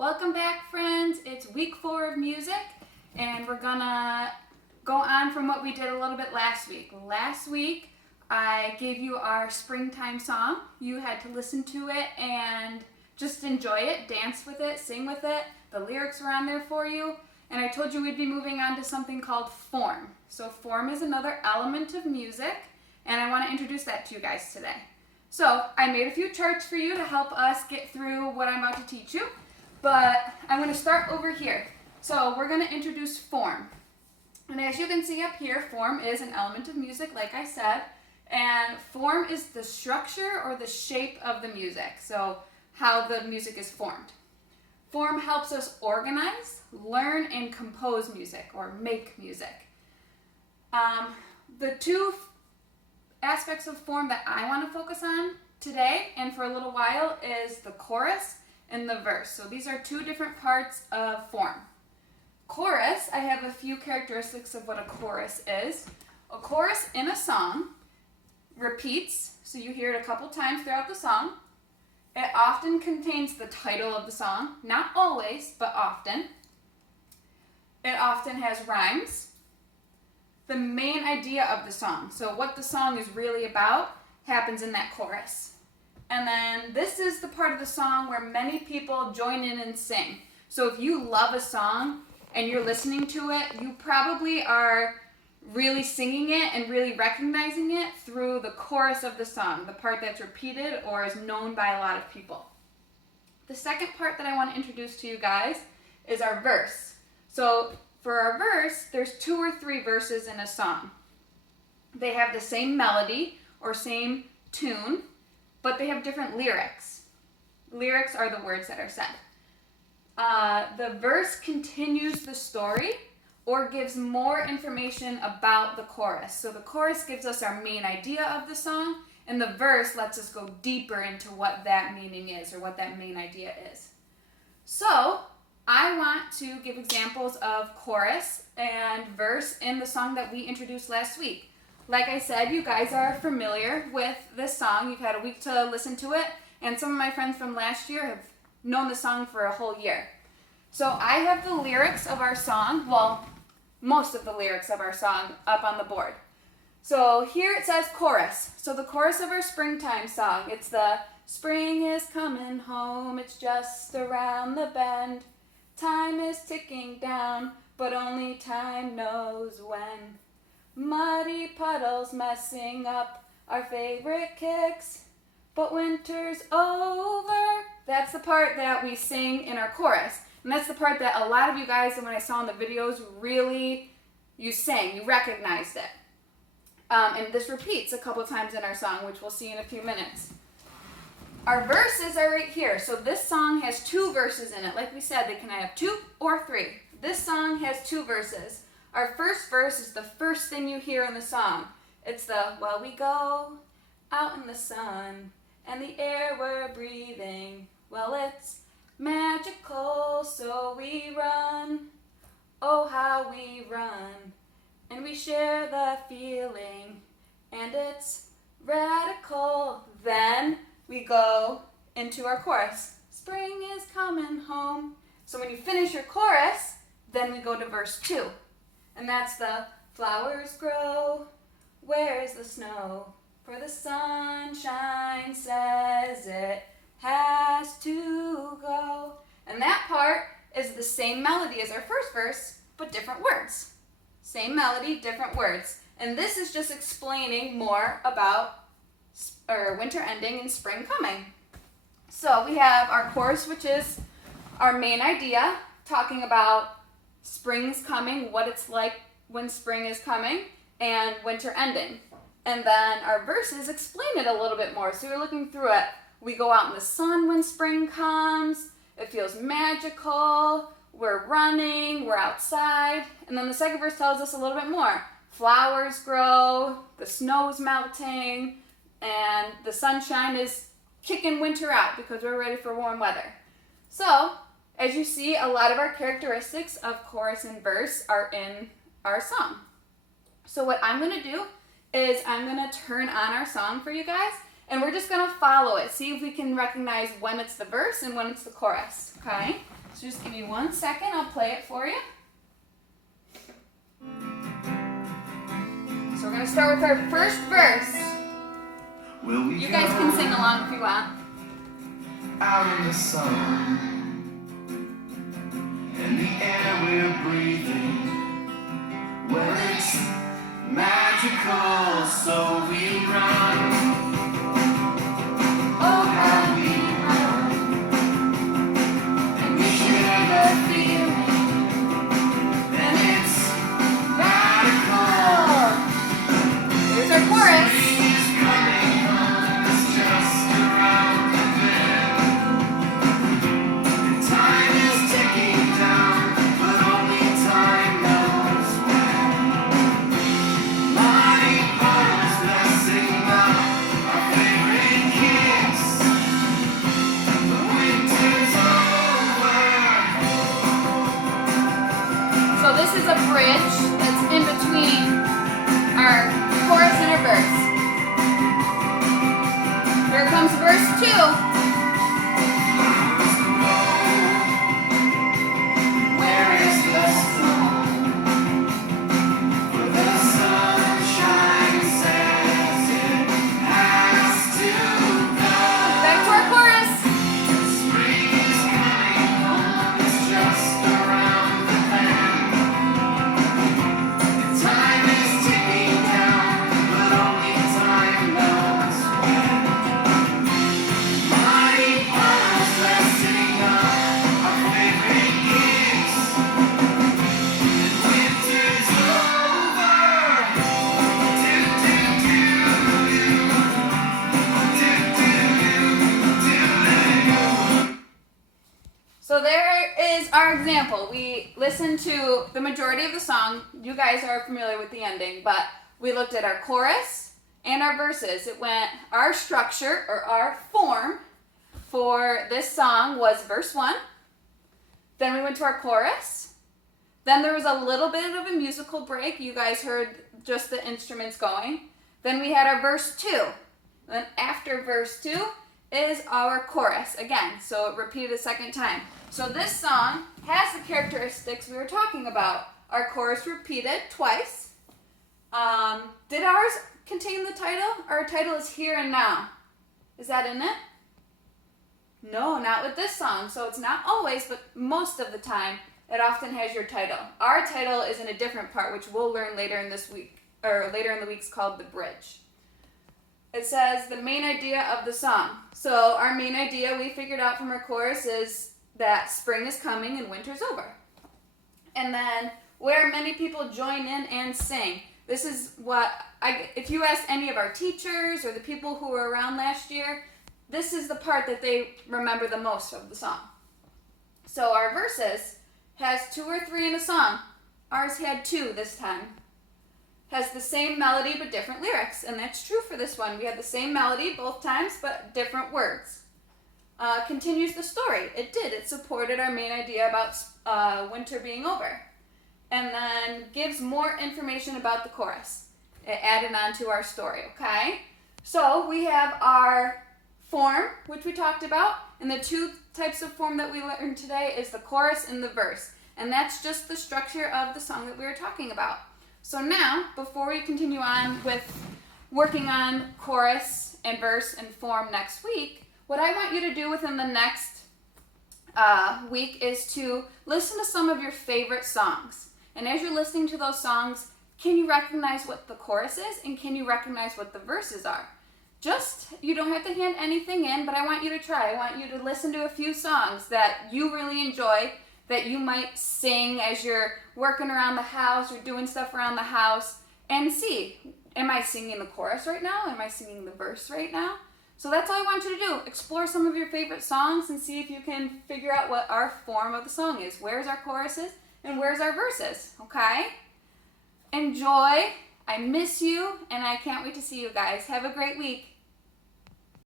Welcome back, friends. It's week 4 of music, and we're gonna go on from what we did a little bit last week. Last week, I gave you our springtime song. You had to listen to it and just enjoy it, dance with it, sing with it. The lyrics were on there for you, and I told you we'd be moving on to something called form. So form is another element of music, and I want to introduce that to you guys today. So I made a few charts for you to help us get through what I'm about to teach you. But I'm going to start over here. So we're going to introduce form. And as you can see up here, form is an element of music, like I said. And form is the structure or the shape of the music. So how the music is formed. Form helps us organize, learn, and compose music or make music. The two aspects of form that I want to focus on today and for a little while is the chorus and the verse. So these are two different parts of form. Chorus, I have a few characteristics of what a chorus is. A chorus in a song repeats, so you hear it a couple times throughout the song. It often contains the title of the song, not always, but often. It often has rhymes. The main idea of the song, so what the song is really about, happens in that chorus. And then this is the part of the song where many people join in and sing. So if you love a song and you're listening to it, you probably are really singing it and really recognizing it through the chorus of the song, the part that's repeated or is known by a lot of people. The second part that I want to introduce to you guys is our verse. So for our verse, there's 2 or 3 verses in a song. They have the same melody or same tune, but they have different lyrics. Lyrics are the words that are said. The verse continues the story or gives more information about the chorus. So the chorus gives us our main idea of the song, and the verse lets us go deeper into what that meaning is or what that main idea is. So I want to give examples of chorus and verse in the song that we introduced last week. Like I said, you guys are familiar with this song. You've had a week to listen to it, and some of my friends from last year have known the song for a whole year. So I have the lyrics of our song, well, most of the lyrics of our song up on the board. So here it says chorus. So the chorus of our springtime song, it's the spring is coming home, it's just around the bend. Time is ticking down, but only time knows when. Muddy puddles messing up our favorite kicks, but winter's over. That's the part that we sing in our chorus. And that's the part that a lot of you guys, when I saw in the videos, really, you sang, you recognized it. And this repeats a couple times in our song, which we'll see in a few minutes. Our verses are right here. So this song has 2 verses in it. Like we said, they can have 2 or 3. This song has 2 verses. Our first verse is the first thing you hear in the song. It's the, well, we go out in the sun, and the air we're breathing, well, it's magical, so we run, oh, how we run, and we share the feeling, and it's radical. Then we go into our chorus. Spring is coming home. So when you finish your chorus, then we go to verse 2. And that's the flowers grow, where's the snow? For the sunshine says it has to go. And that part is the same melody as our first verse, but different words. Same melody, different words. And this is just explaining more about winter ending and spring coming. So we have our chorus, which is our main idea, talking about spring's coming, what it's like when spring is coming, and winter ending. And then our verses explain it a little bit more. So you're looking through it. We go out in the sun when spring comes. It feels magical. We're running. We're outside. And then the second verse tells us a little bit more. Flowers grow. The snow's melting. And the sunshine is kicking winter out because we're ready for warm weather. So as you see, a lot of our characteristics of chorus and verse are in our song. So what I'm going to do is I'm going to turn on our song for you guys, And we're just going to follow it. See if we can recognize when it's the verse and when it's the chorus. Okay? So just give me 1 second. I'll play it for you. So we're going to start with our first verse. You guys can sing along if you want. Out in the sun, in the air we're breathing, where it's magical, so we run. Oh, how we run, and we share the feeling, and it's radical. There's our chorus. Spring is coming home, it's just around the bend. And time is ticking down, but only time knows when. Mighty puddles blessing up our favorite kiss. The winter's over. So this is a bridge that's in between our chorus and our verse. Here comes verse 2. Where is the song? For the sunshine says it has to go. Back to our chorus. Spring is coming home, it's just around the bend. And time is ticking down, but only time knows when. Mighty puddles blessing up our favorite kiss. And winter's over. Do do do do. So there is our example. We listened to the majority of the song. You guys are familiar with the ending, but we looked at our chorus and our verses. It went, our structure or our form for this song was verse 1. Then we went to our chorus. Then there was a little bit of a musical break. You guys heard just the instruments going. Then we had our verse 2. Then after verse 2 is our chorus again. So it repeated a second time. So this song has the characteristics we were talking about. Our chorus repeated twice. Did ours contain the title? Our title is Here and Now. Is that in it? No, not with this song. So it's not always, but most of the time, it often has your title. Our title is in a different part, which we'll learn later in this week, or later in the week's called The Bridge. It says the main idea of the song. So our main idea we figured out from our chorus is that spring is coming and winter's over. And then where many people join in and sing. This is what, if you ask any of our teachers or the people who were around last year, this is the part that they remember the most of the song. So our verses has 2 or 3 in a song. Ours had 2 this time. Has the same melody but different lyrics. And that's true for this one. We had the same melody both times but different words. Continues the story. It did. It supported our main idea about winter being over. And then gives more information about the chorus. It added on to our story, okay? So we have our form, which we talked about. And the 2 types of form that we learned today is the chorus and the verse. And that's just the structure of the song that we were talking about. So now, before we continue on with working on chorus and verse and form next week, what I want you to do within the next week is to listen to some of your favorite songs. And as you're listening to those songs, can you recognize what the chorus is and can you recognize what the verses are? You don't have to hand anything in, but I want you to try. I want you to listen to a few songs that you really enjoy, that you might sing as you're working around the house or doing stuff around the house, and see, am I singing the chorus right now? Am I singing the verse right now? So that's all I want you to do. Explore some of your favorite songs and see if you can figure out what our form of the song is. Where's our choruses and where's our verses, okay? Enjoy. I miss you, and I can't wait to see you guys. Have a great week.